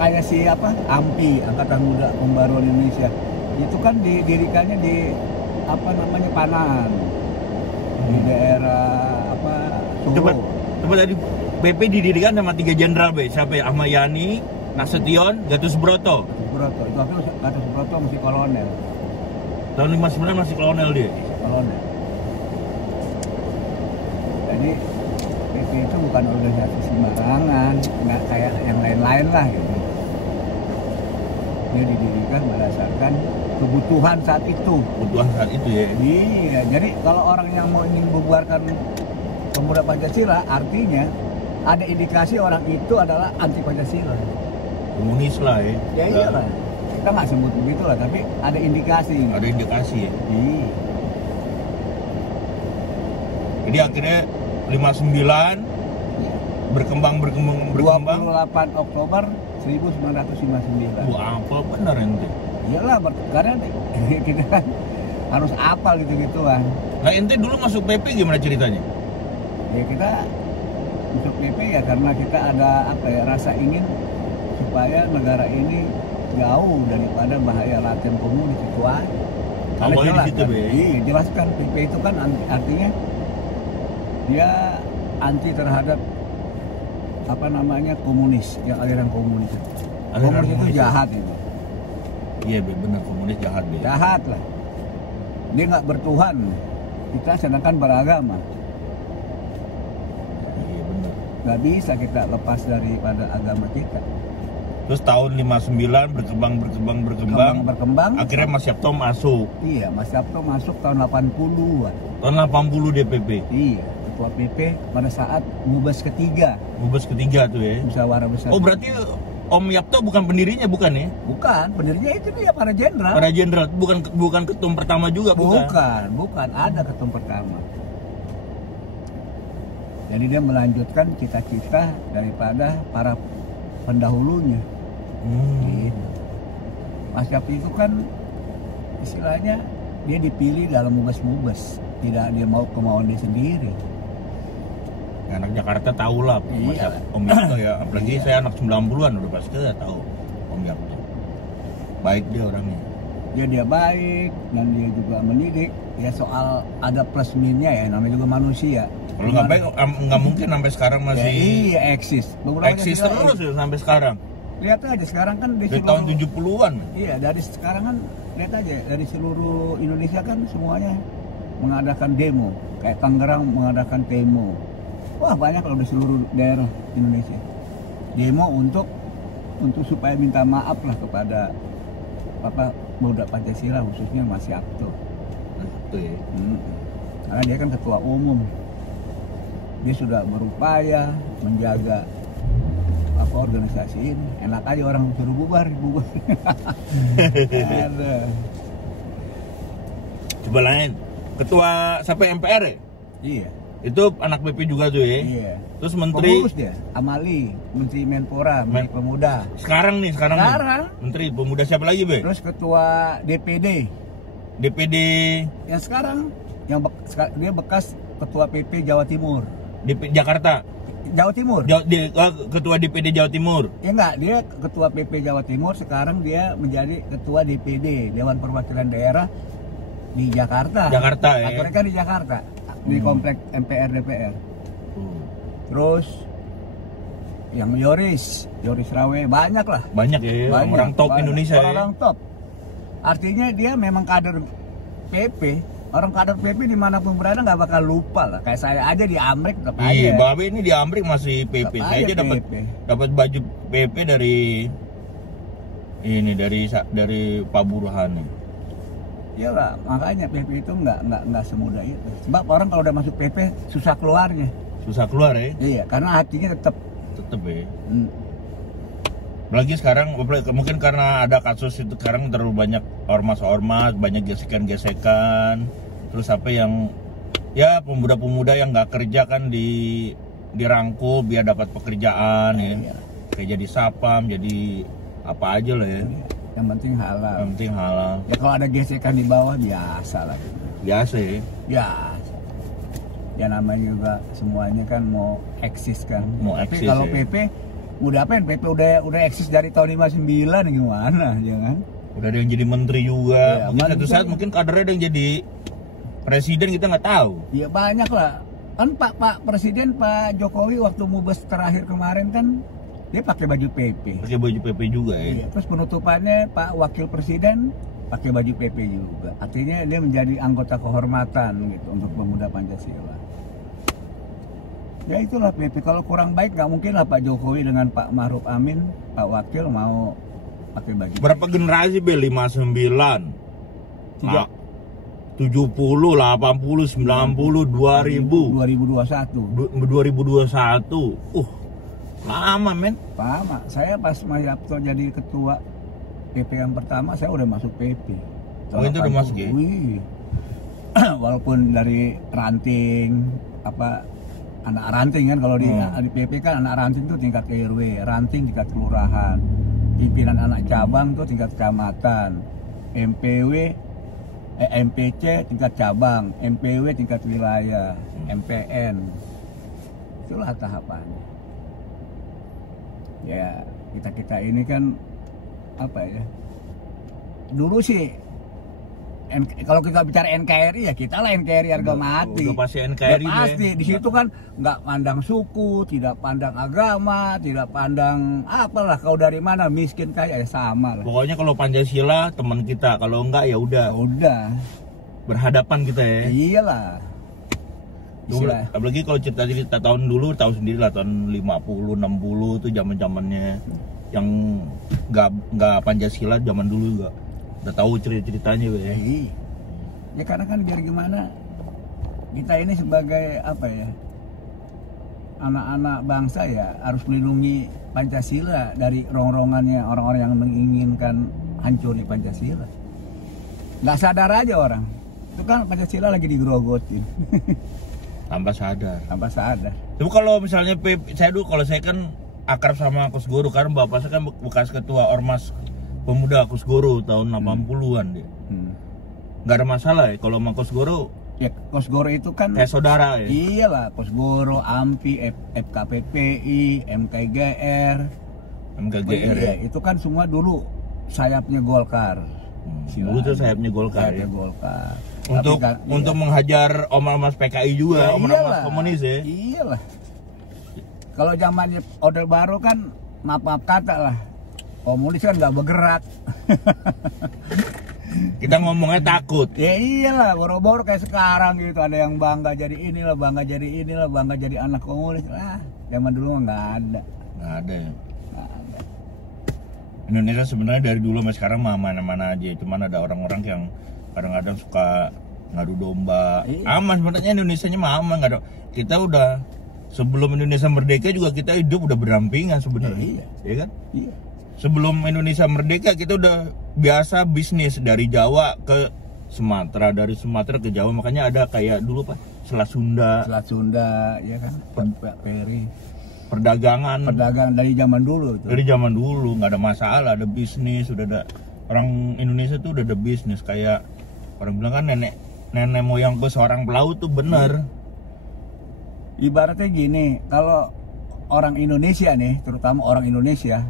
kayak si apa AMPI, Angkatan Muda Pembaruan Indonesia, itu kan didirikannya di apa namanya Panaan, di daerah apa Solo. Coba tadi PP didirikan sama 3 jenderal be, siapa ya? Ahmad Yani, Nasution, Gatot Subroto. Itu aku Gatot Subroto masih kolonel. Tahun 59 masih kolonel dia. Kolonel. Jadi PP itu bukan organisasi sembarangan, nggak kayak yang lain-lain lah gitu. Dia didirikan berdasarkan kebutuhan saat itu. Kebutuhan saat itu ya. Iya, jadi kalau orang yang mau ingin membubarkan Pemuda Pancasila, artinya ada indikasi orang itu adalah anti Pancasila. Komunis lah ya. Ya iyalah. Kita nggak sebut begitu lah, tapi ada indikasi. Ada indikasi ya. Iya. Jadi akhirnya 59 berkembang 28 Oktober 1959. Wah, apa benar ente? Iyalah, karena kita kan harus apal gitu-gituan. Nah ente dulu masuk PP gimana ceritanya? Ya kita masuk PP ya karena kita ada apa ya, rasa ingin supaya negara ini jauh daripada bahaya latihan komunis itu aja. Awalnya di situ, Be. Iya, jelaskan PP itu kan artinya dia anti terhadap apa namanya komunis, yang aliran komunis. Komunis itu jahat itu. Iya, Be, benar, komunis jahat, Be. Jahat lah. Dia nggak bertuhan. Kita sedangkan beragama. Iya, benar. Nggak bisa kita lepas daripada agama kita. Terus tahun 59 berkembang. Akhirnya Mas Yapto masuk. Iya, Mas Yapto masuk tahun 80-an. Tahun 80 DPP. Iya, ketua PP pada saat Mubas ketiga. Mubas ketiga tuh ya. Musyawarah besar. Oh, berarti Om Yapto bukan pendirinya, bukan ya? Bukan, pendirinya itu dia para jenderal. Para jenderal, bukan ketum pertama juga, bukan? Bukan, ada ketum pertama. Jadi dia melanjutkan cita-cita daripada para pendahulunya. Gitu. Mas Yapto itu kan istilahnya dia dipilih dalam mubas-mubas, tidak dia mau kemauan dia sendiri. Anak Jakarta tahu lah, Iya. Om Yapto ya. Apalagi Iya. saya anak 90-an udah pasti udah tahu Om Yapto. Baik dia orangnya. Dia baik dan dia juga mendidik. Ya soal ada plus minusnya ya, namanya juga manusia. Kalau nggak baik nggak mungkin sampai sekarang masih. Ya, iya eksis. Eksis terus ya sampai sekarang. Lihat aja sekarang kan Dari tahun 70-an. Iya, dari sekarang kan lihat aja dari seluruh Indonesia kan semuanya mengadakan demo. Kayak Tangerang mengadakan demo. Wah, banyak kalau di seluruh daerah Indonesia. Demo untuk supaya minta maaf lah kepada Pemuda Pancasila, khususnya Mas Yapto. Itu ya. Karena dia kan ketua umum. Dia sudah berupaya menjaga apa organisasi ini. Enak aja orang suruh bubar. Ada. Coba lain. Ketua sampai MPR ya? Iya. Itu anak BP juga tuh ya? Iya. Terus menteri pengurus dia, Amali, Menteri Menpora, Menteri Pemuda. Sekarang nih. Menteri Pemuda siapa lagi, Be? Terus ketua DPD. DPD Yang sekarang dia bekas ketua PP Jawa Timur. Jakarta. Jawa Timur. Ketua DPD Jawa Timur. Ya enggak, dia ketua PP Jawa Timur, sekarang dia menjadi ketua DPD, Dewan Perwakilan Daerah di Jakarta. Jakarta ya. Kantornya kan di Jakarta, di komplek MPR DPR. Terus yang Yoris Rawe, banyak lah. Banyak ya, orang top Indonesia ya. Orang top. Artinya dia memang kader PP. Orang kader PP dimanapun berada nggak bakal lupa lah. Kayak saya aja di Amrik tetap aja. Iya, Babe ini di Amrik masih PP. Saya aja dapat baju PP dari Pak Burhan nih. Iyalah, makanya PP itu nggak semudah itu. Sebab orang kalau udah masuk PP susah keluarnya. Susah keluar ya? Iya, karena hatinya tetap ya. Apalagi sekarang mungkin karena ada kasus itu sekarang terlalu banyak ormas-ormas, banyak gesekan-gesekan. Terus apa yang ya pemuda-pemuda yang nggak kerja kan dirangkul biar dapat pekerjaan ya. Iya. Kayak jadi sapam, jadi apa aja lah ya. Yang penting halal. Yang penting halal. Ya kalau ada gesekan di bawah biasa lah. Biasa ya. Biasa. Ya namanya juga semuanya kan mau eksis kan. Mau Tapi eksis, kalau ya. PP Udah apa PP udah eksis dari tahun 59 gimana, jangan? Udah ada yang jadi menteri juga. Ya, mungkin satu saat mungkin kadernya ada yang jadi presiden, kita nggak tahu. Iya banyak lah. Kan Pak Presiden Pak Jokowi waktu mubes terakhir kemarin kan dia pakai baju PP. Pakai baju PP juga ya. Iya, terus penutupannya Pak Wakil Presiden pakai baju PP juga. Artinya dia menjadi anggota kehormatan gitu untuk pemuda Pancasila. Ya itulah PP. Kalau kurang baik nggak mungkin lah Pak Jokowi dengan Pak Ma'ruf Amin, Pak Wakil mau pakai baju. Berapa generasi be? 59, Tiga. 70, 80, 90, 2000, 2021. Lama men. Lama. Saya pas Mayapto jadi ketua PP yang pertama, saya udah masuk PP. Oh itu udah masuk ya? Wih. Walaupun dari ranting anak ranting kan, kalau di PP kan anak ranting tuh tingkat RW, ranting tingkat kelurahan, pimpinan anak cabang tuh tingkat kecamatan, MPC tingkat cabang, MPW tingkat wilayah, MPN. Itulah tahapannya. Ya kita ini kan apa ya? Dulu sih kalau kita bicara NKRI ya kita lah NKRI harga mati. Udah pasti NKRI. Udah pasti. Di situ kan nggak pandang suku, tidak pandang agama, tidak pandang apalah kau dari mana, miskin kaya ya sama lah. Pokoknya kalau Pancasila teman kita, kalau enggak ya udah. Udah. Berhadapan kita ya. Iyalah. Apalagi kalau cerita tahun dulu, tahu sendiri lah tahun 50, 60 tuh zaman-zamannya yang nggak Pancasila zaman dulu juga. Udah tahu ceritanya ya. Ya karena kan biar gimana kita ini sebagai apa ya, anak-anak bangsa ya harus melindungi Pancasila dari rongrongannya orang-orang yang menginginkan hancur di Pancasila. Nggak sadar aja orang itu kan Pancasila lagi digerogotin. Tanpa sadar. Tapi kalau misalnya saya kan akrab sama Kus Guru karena bapak saya kan bekas ketua Ormas Pemuda Kus Guru tahun 80-an dia. Nggak ada masalah ya kalau sama Kus Guru. Ya Kus Guru itu kan kayak saudara ya. Iyalah, Kus Guru, AMPI, FKPPI, MKGR. Ya, itu kan semua dulu sayapnya Golkar. Dulu tuh sayapnya Golkar ya. Golkar. Untuk menghajar ormas PKI juga, ormas komunis ya. Iyalah. Kalau zamannya Orde Baru kan maaf kata lah, komunis kan nggak bergerak. Kita ngomongnya takut. Ya iyalah, boro-boro kayak sekarang gitu, ada yang bangga jadi inilah, bangga jadi anak komunis lah. Zaman dulu nggak ada. Nggak ada ya. Indonesia sebenarnya dari dulu sampai sekarang mana-mana aja, cuman ada orang-orang yang kadang-kadang suka ngadu domba. Aman sebenarnya Indonesianya mah aman, nggak ada. Kita udah sebelum Indonesia merdeka juga kita hidup udah berdampingan sebenarnya. Iya kan? Iya. Sebelum Indonesia merdeka kita udah biasa bisnis dari Jawa ke Sumatera, dari Sumatera ke Jawa, makanya ada kayak dulu Pak Selat Sunda, ya kan? Peri. Perdagangan dari zaman dulu itu. Dari zaman dulu nggak ada masalah, ada bisnis, udah ada orang Indonesia tuh udah ada bisnis. Kayak orang bilang kan nenek moyangku seorang pelaut tuh bener. Ibaratnya gini, kalau orang Indonesia nih, terutama orang Indonesia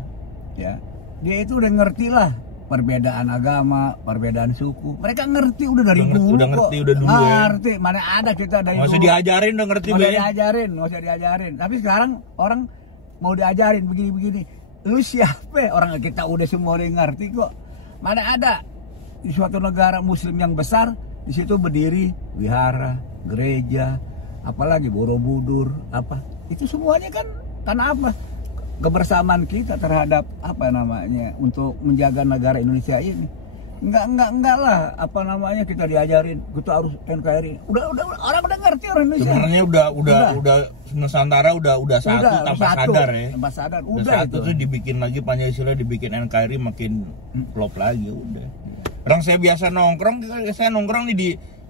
ya, dia itu udah ngerti lah perbedaan agama, perbedaan suku. Mereka ngerti udah dari dulu. Udah ngerti dulu ya. Ngerti, mana ada kita dari dulu. Nggak usah diajarin, udah ngerti. Nggak usah diajarin. Tapi sekarang orang mau diajarin begini-begini. Lu siapa? Orang kita udah semua udah ngerti kok. Mana ada di suatu negara Muslim yang besar, di situ berdiri wihara, gereja, apalagi Borobudur, apa? Itu semuanya kan karena apa? Kebersamaan kita terhadap apa namanya untuk menjaga negara Indonesia ini. Enggak lah, apa namanya kita diajarin kita harus NKRI. Udah orang udah ngerti orang Indonesia. Sebenarnya udah Nusantara udah satu tanpa sadar ya. Tanpa sadar udah satu itu. Tuh dibikin lagi Pancasila, dibikin NKRI makin flop lagi udah. Orang saya biasa nongkrong nih di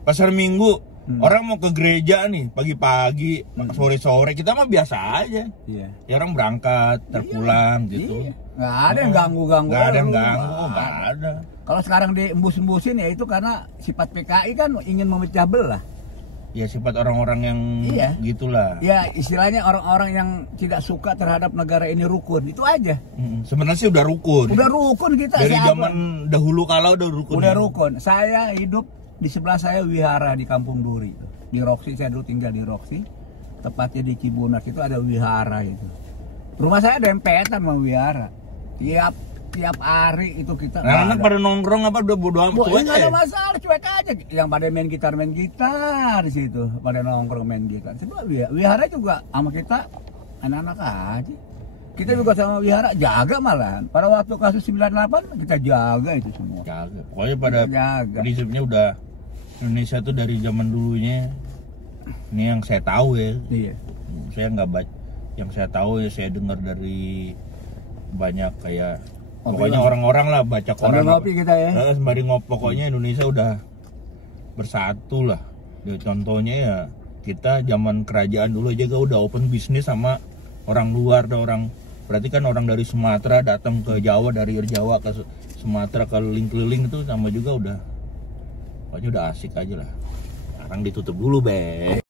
pasar Minggu. Orang mau ke gereja nih pagi-pagi, sore-sore, kita mah biasa aja. Iya. Ya orang berangkat, terpulang gitu. Iya. Nggak ada yang ganggu-ganggu. Nggak ada yang ganggu, nggak ada. Kalau sekarang diembus-embusin ya itu karena sifat PKI kan ingin memecah belah. ya sifat orang-orang yang Iya. gitulah. Ya istilahnya orang-orang yang tidak suka terhadap negara ini rukun, itu aja. Sebenarnya sih udah rukun. Udah rukun kita Dari siapa? zaman dahulu kala udah rukun. Udah ya? rukun. Saya hidup di sebelah saya wihara di Kampung Duri. Di Roksi, saya dulu tinggal di Roksi. Tepatnya di Cibunas itu ada wihara itu. Rumah saya dempetan sama wihara. Tiap hari itu kita. Anak-anak pada nongkrong apa udah bodo amat Enggak aja. ada masalah, cuek aja. Yang pada main gitar di situ, pada nongkrong main gitar. Coba wihara juga sama kita anak-anak aja. Kita juga sama wihara jaga malahan. Pada waktu kasus 98 kita jaga itu semua. Jaga. Pokoknya pada Kita jaga. prinsipnya udah Indonesia tuh dari zaman dulunya. Ini yang saya tahu ya. Iya. Saya nggak baca. Yang saya tahu ya saya dengar dari banyak kayak pokoknya orang-orang lah baca Sambil koran. ngopi kita ya. Sembari ngopi pokoknya Indonesia udah bersatu lah. Ya, contohnya ya kita zaman kerajaan dulu aja udah open bisnis sama orang luar, ada orang berarti kan orang dari Sumatera datang ke Jawa, dari Jawa ke Sumatera keliling-keliling itu sama juga udah pokoknya udah asik aja lah. Sekarang ditutup dulu, Be.